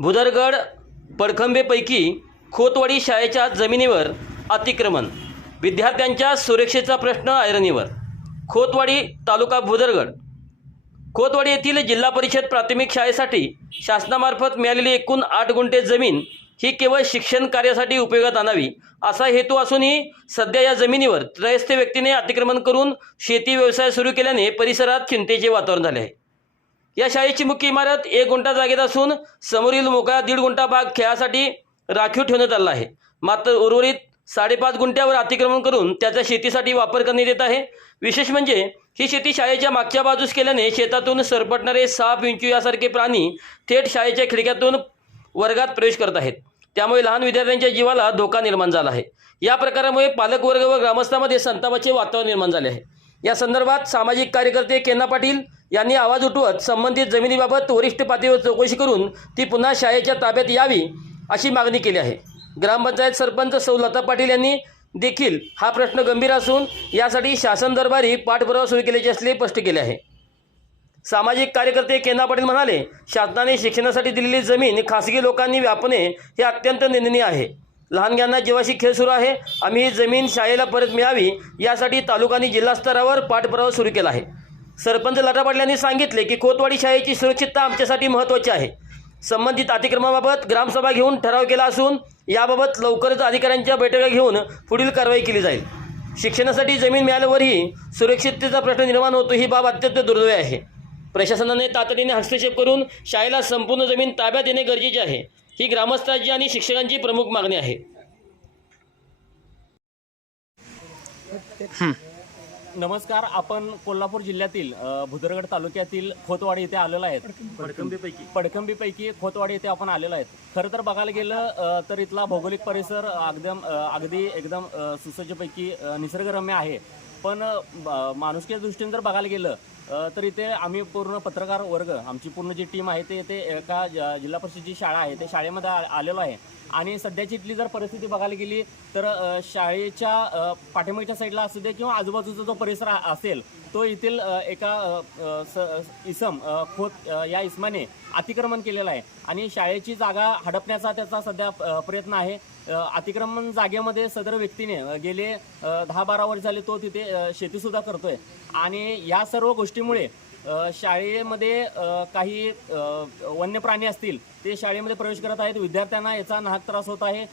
भुदरगड पडखंबेपैकी खोतवाडी शाळेच्या जमिनीवर अतिक्रमण. विद्यार्थ्यांच्या सुरक्षेचा प्रश्न ऐरणीवर. खोतवाडी तालुका भुदरगड. खोतवाडी येथील जिल्हा परिषद प्राथमिक शाळेसाठी शासनामार्फत मिळालेली एकूण आठ गुंठे जमीन ही केवळ शिक्षण कार्यासाठी उपयोगात आणावी असा हेतू असूनही सध्या या जमिनीवर त्रयस्थ व्यक्तीने अतिक्रमण करून शेती व्यवसाय सुरू केल्याने परिसरात चिंतेचे वातावरण झाले आहे. या शाळेची मुख्य इमारत एक गुंठा जागेत असून समोरील मोकळा दीड गुंठा भाग खेळासाठी राखीव ठेवण्यात आला आहे. मात्र उर्वरित साडेपाच गुंठ्यावर अतिक्रमण करून त्याचा शेतीसाठी वापर करण्यात येत आहे. विशेष म्हणजे ही शेती शाळेच्या मागच्या बाजूस केल्याने शेतातून सरपटणारे साप विंचू यासारखे प्राणी थेट शाळेच्या खिडक्यातून वर्गात प्रवेश करत आहेत. त्यामुळे लहान विद्यार्थ्यांच्या जीवाला धोका निर्माण झाला आहे. या प्रकारामुळे पालकवर्ग व ग्रामस्थांमध्ये संतापाचे वातावरण निर्माण झाले आहे. या संदर्भात सामाजिक कार्यकर्ते केना पाटील यांनी आवाज उठवत संबंधित जमिनीबाबत वरिष्ठ पातळीवर चौकशी करून ती पुन्हा शाळेच्या ताब्यात यावी अशी मागणी केली आहे. ग्रामपंचायत सरपंच सौलता पाटील यांनी देखील हा प्रश्न गंभीर असून यासाठी शासन दरबारी पाठपुरावा सुरू केल्याचे असले स्पष्ट केले आहे. सामाजिक कार्यकर्ते केना पाटील म्हणाले शासनाने शिक्षणासाठी दिलेली जमीन खासगी लोकांनी व्यापणे हे अत्यंत निंदनीय आहे. लहानग्यांना जीवाशी खेळ सुरू आहे. आम्ही ही जमीन शाळेला परत मिळावी यासाठी तालुका आणि जिल्हा स्तरावर पाठपुरावा सुरू केला आहे. सरपंच लटा पाटील यांनी सांगितले की खोतवाडी शाळेची सुरक्षितता आमच्यासाठी महत्त्वाची आहे. संबंधित अतिक्रमाबाबत ग्रामसभा घेऊन ठराव केला असून याबाबत लवकरच अधिकाऱ्यांच्या बैठका घेऊन पुढील कारवाई केली जाईल. शिक्षणासाठी जमीन मिळाल्यावरही सुरक्षिततेचा प्रश्न निर्माण होतो ही बाब अत्यंत दुर्दैवी आहे. प्रशासनाने तातडीने हस्तक्षेप करून शाळेला संपूर्ण जमीन ताब्यात येणे गरजेचे आहे. ही ग्रामस्थांची आणि शिक्षकांची प्रमुख मागणी आहे. नमस्कार आपण कोल्हापूर जिल्ह्यातील अ, भुदरगड तालुक्यातील खोतवाडी येथे आलेलो आहेत. पडकंबीपैकी पडकंबीपैकी खोतवाडी येथे आपण आलेलो आहेत. खरं तर बघायला गेलं अ, तर इथला भौगोलिक परिसर अगदम अ, अगदी एकदम अ, सुसज्जपैकी अ, निसर्गरम्य आहे. पण अ, ब- माणुसकीच्या दृष्टीने जर बघायला गेलं तर इथे आम्ही पूर्ण पत्रकार वर्ग आमची पूर्ण जी टीम आहे ते इथे एका ज- जिल्हा परिषदची शाळा आहे. ते शाळेमध्ये आ- आलेलो आहे. आणि सध्याची इथली जर परिस्थिती बघायला गेली तर शाळेच्या पाठिंबाच्या साईडला असू दे किंवा आजूबाजूचा जो परिसर असेल तो येथील एका स- इसम खोत या इसमाने अतिक्रमण केलेलं आहे. आणि शाळेची जागा हडपण्याचा त्याचा सध्या प्रयत्न आहे. अतिक्रमण जागेमध्ये सदर व्यक्तीने गेले दहा बारा वर्ष झाले तो तिथे शेतीसुद्धा शेतीसुद्धा करतोय. आणि या सर्व गोष्टीमुळे शाळेमध्ये काही वन्य प्राणी असतील ते शाळेमध्ये प्रवेश करत आहेत. विद्यार्थ्यांना याचा नाहक त्रास होत आहे.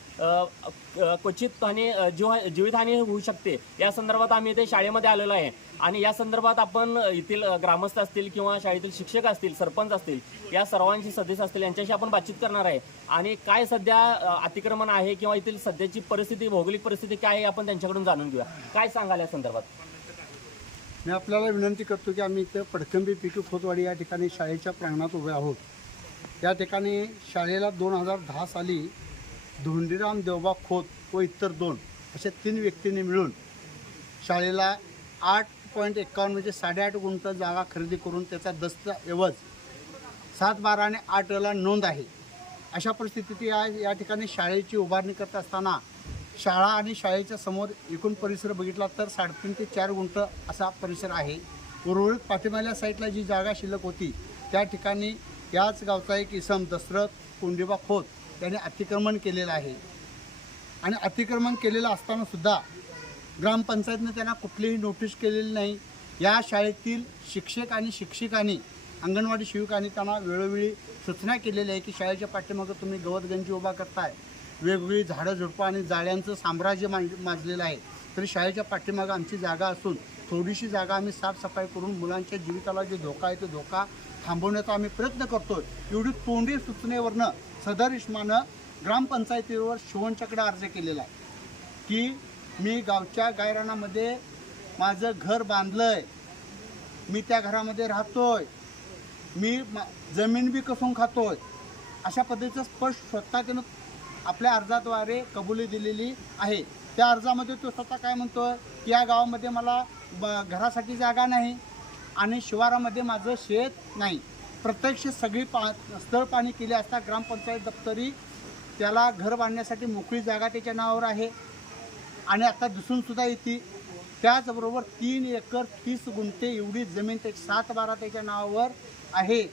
क्वचित हानी जीव जीवितहानी होऊ शकते. या संदर्भात आम्ही इथे शाळेमध्ये आलेलो आहे. आणि या संदर्भात आपण येथील ग्रामस्थ असतील किंवा शाळेतील शिक्षक असतील सरपंच असतील या सर्वांशी सदस्य असतील यांच्याशी आपण बातचीत करणार आहे. आणि काय सध्या अतिक्रमण आहे किंवा येथील सध्याची परिस्थिती भौगोलिक परिस्थिती काय आहे आपण त्यांच्याकडून जाणून घेऊया. काय सांगाल या संदर्भात? मी आपल्याला विनंती करतो की आम्ही इथं पडकंबी पिकू खोतवाडी या ठिकाणी शाळेच्या प्रांगणात उभे आहोत. या ठिकाणी शाळेला दोन हजार दहा साली धोंडीराम देवबा खोत व इतर दोन अशा तीन व्यक्तींनी मिळून शाळेला आठ पॉईंट एकावन्न म्हणजे साडेआठ गुंठ जागा खरेदी करून त्याचा दस्तऐवज सात बारा आणि आठला नोंद आहे. अशा परिस्थितीत या या ठिकाणी शाळेची उभारणी करत असताना शाळा आणि शाळेच्या समोर एकूण परिसर बघितला तर साडेतीन ते चार गुंठ असा परिसर आहे. उर्वरित पाठीमागल्या साईडला जी जागा शिल्लक होती त्या ठिकाणी याच गावचा एक इसम दशरथ कोंडिबा खोत यांनी अतिक्रमण केलेलं आहे. आणि अतिक्रमण केलेलं असतानासुद्धा ग्रामपंचायतनं त्यांना कुठलीही नोटीस केलेली नाही. या शाळेतील शिक्षक आणि शिक्षिकांनी अंगणवाडी सेविकांनी त्यांना वेळोवेळी सूचना केलेली आहे की शाळेच्या पाठीमागं तुम्ही गवतगंजी उभा करताय. वेगवेगळी झाडं झुडपं आणि जाळ्यांचं साम्राज्य मांज माजलेलं आहे. तरी शाळेच्या पाठीमागं आमची जागा असून थोडीशी जागा आम्ही साफसफाई करून मुलांच्या जीविताला जे धोका आहे तो धोका थांबवण्याचा आम्ही प्रयत्न करतो एवढी तोंडी सूचनेवरनं सदर इस्मानं ग्रामपंचायतीवर शिवणच्याकडे अर्ज केलेला आहे की मी गावच्या गायरानामध्ये माझं घर बांधलं आहे मी त्या घरामध्ये राहतोय. मी मा- जमीन बी कसून खातोय. अशा पद्धतीचं स्पष्ट स्वतः त्यानं आपल्या अर्जाद्वारे कबुली दिलेली आहे. त्या अर्जामध्ये तो स्वतः काय म्हणतो की या गावामध्ये मला ब- घरासाठी जागा नाही आणि शिवारामध्ये माझं शेत नाही. प्रत्यक्ष सगळी पा स्थळ पाणी केले असता ग्रामपंचायत दप्तरी त्याला घर बांधण्यासाठी मोकळी जागा त्याच्या नावावर आहे. आणि आता दिसूनसुद्धा येते त्याचबरोबर तीन एकर तीस गुंठे एवढी जमीन त्याची सात बारा त्याच्या नावावर आहे.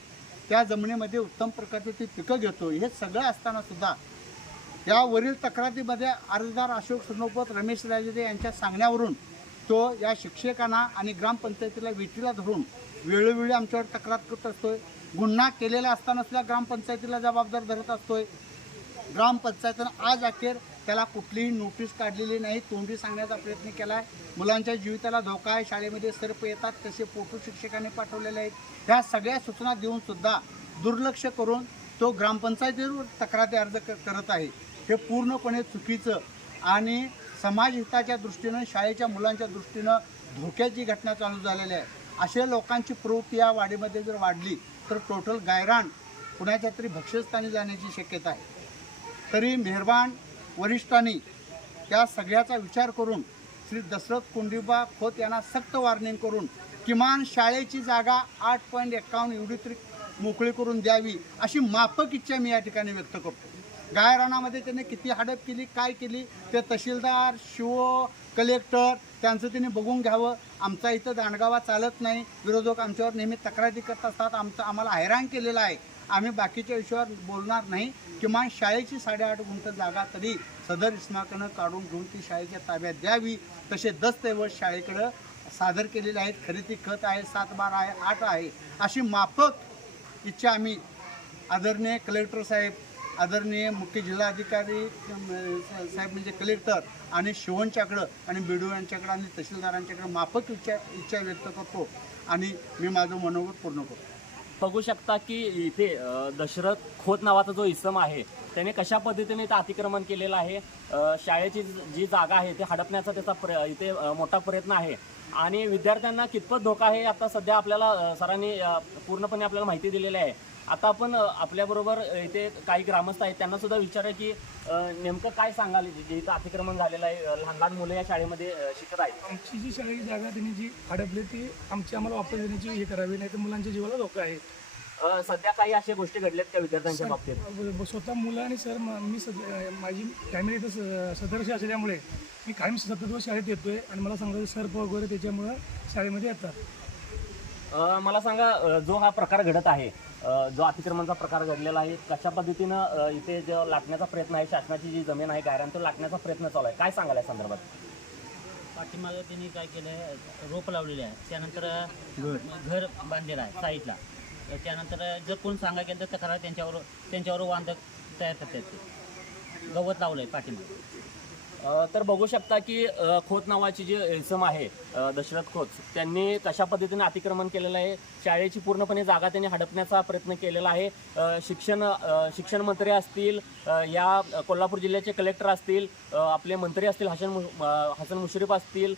त्या जमिनीमध्ये उत्तम प्रकारचे ते पिकं घेतो. हे सगळं असतानासुद्धा सुद्धा या वरील तक्रारीमध्ये अर्जदार अशोक सोनोपत रमेश राजदे यांच्या सांगण्यावरून तो या शिक्षकांना आणि ग्रामपंचायतीला विटीला धरून वेळोवेळी आमच्यावर तक्रार करत असतोय. गुन्हा केलेला असताना सुद्धा ग्रामपंचायतीला जबाबदार धरत असतोय. ग्रामपंचायतीनं आज अखेर त्याला कुठलीही नोटीस काढलेली नाही तोंडी सांगण्याचा प्रयत्न केला आहे मुलांच्या जीविताला धोका आहे शाळेमध्ये सर्प येतात तसे फोटो शिक्षकांनी पाठवलेले आहेत. ह्या सगळ्या सूचना देऊन सुद्धा दुर्लक्ष करून तो ग्रामपंचायतीवर तक्रारी अर्ज क- करत आहे. हे पूर्णपणे चुकीचं आणि समाजहिताच्या दृष्टीनं शाळेच्या मुलांच्या दृष्टीनं धोक्याची घटना चालू झालेली आहे अशा लोकांची प्रवृत्ती या वाडीमध्ये जर वाढली तर टोटल गायरान कुणाच्या तरी भक्ष्यस्थानी जाण्याची शक्यता आहे. तरी मेहरबान वरिष्ठांनी त्या सगळ्याचा विचार करून श्री दशरथ कुंडीबा खोत यांना सक्त वॉर्निंग करून किमान शाळेची जागा आठ पॉईंट एक्कावन्न एवढी तरी मोकळी करून द्यावी अशी माफक इच्छा मी या ठिकाणी व्यक्त करतो. गायरानामध्ये त्याने किती हडप केली काय केली ते तहसीलदार शिव कलेक्टर त्यांचं त्यांनी बघून घ्यावं. आमचा इथं दांडगावा चालत नाही. विरोधक आमच्यावर नेहमी तक्रारी करत असतात. आमचं आम्हाला हैराण केलेलं आहे. आम्ही बाकीच्या विषयावर बोलणार नाही. किमान शाळेची साडेआठ गुंठ जागा तरी सदर इस्माकडनं काढून घेऊन ती शाळेच्या ताब्यात द्यावी. तसे दस्तऐवज शाळेकडं सादर केलेले आहेत. खरेदी खत आहे सात बारा आहे आठ आहे. अशी माफक इच्छा आम्ही आदरणीय कलेक्टर साहेब आदरणीय मुख्य जिल्हाधिकारी साहेब म्हणजे कलेक्टर आणि शिवणच्याकडं आणि बी यांच्याकडं आणि तहसीलदारांच्याकडं माफक इच्छा इच्छा व्यक्त करतो आणि मी माझं मनोगत पूर्ण करतो. बघू शकता की इथे दशरथ खोत नावाचा जो इसम आहे त्याने कशा पद्धतीने इथं अतिक्रमण केलेलं आहे? शाळेची जी जागा आहे ते हडपण्याचा त्याचा प्र इथे मोठा प्रयत्न आहे. आणि विद्यार्थ्यांना कितपत धोका आहे आता सध्या आपल्याला सरांनी पूर्णपणे आपल्याला माहिती दिलेली आहे. आता आपण आपल्याबरोबर इथे काही ग्रामस्थ आहेत त्यांना सुद्धा विचारूया की नेमकं काय सांगाल? जे इथं अतिक्रमण झालेलं आहे लहान लहान मुलं या शाळेमध्ये शिकत आहेत. आमची जी शाळेची जागा त्यांनी जी अडपली ती आमची आम्हाला वापस देण्याची हे करावी नाही तर मुलांच्या जीवाला धोका आहे. अ, सध्या काही अशा गोष्टी घडल्यात का विद्यार्थ्यांच्या बाबतीत? ब- स्वतः मुलं आणि सर म- मी सद- माझी फॅमिली इथं स- सदस्य असल्यामुळे मी कायम सतत शाळेत येतोय. आणि मला सांगतो सर्प वगैरे त्याच्यामुळं शाळेमध्ये येतात. मला सांगा जो हा प्रकार घडत आहे जो अतिक्रमणचा प्रकार घडलेला आहे कशा पद्धतीनं इथे जो लाटण्याचा प्रयत्न आहे शासनाची जी जमीन आहे गायरान तो लाटण्याचा प्रयत्न चालू आहे. काय सांगाल या संदर्भात? पाठीमागं त्यांनी काय केलं आहे रोप लावलेले आहे. त्यानंतर घर. बांधलेलं आहे साईडला. त्यानंतर जर कोण सांगायला गेलं तर तक्रार त्यांच्यावर त्यांच्यावर वांध तयार करतात ते. गवत लावलं आहे पाठीमागं तर बघू शकता की खोत नावाची जी इसम आहे दशरथ खोत त्यांनी कशा पद्धतीने अतिक्रमण केलेलं आहे? शाळेची पूर्णपणे जागा त्यांनी हडपण्याचा प्रयत्न केलेला आहे. शिक्षण शिक्षण मंत्री असतील या कोल्हापूर जिल्ह्याचे कलेक्टर असतील आपले मंत्री असतील हसन मु हसन मुश्रीफ असतील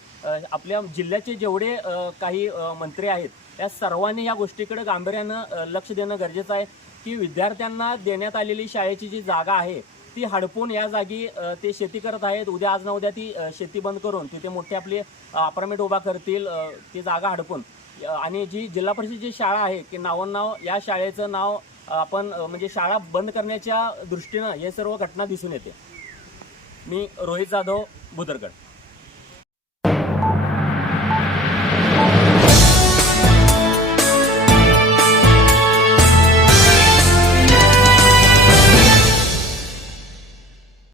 आपल्या जिल्ह्याचे जेवढे काही मंत्री आहेत या सर्वांनी या गोष्टीकडे गांभीर्यानं लक्ष देणं गरजेचं आहे की विद्यार्थ्यांना देण्यात आलेली शाळेची जी जागा आहे ती हडपून या जागी ते शेती करत आहेत. उद्या आज ना उद्या ती शेती बंद करून तिथे मोठे आपले अपार्टमेंट उभा करतील ती जागा हडपून. आणि जी जिल्हा परिषदेची शाळा आहे की नावोनाव या शाळेचं नाव आपण म्हणजे शाळा बंद करण्याच्या दृष्टीनं हे सर्व घटना दिसून येते. मी रोहित जाधव बुदरगड.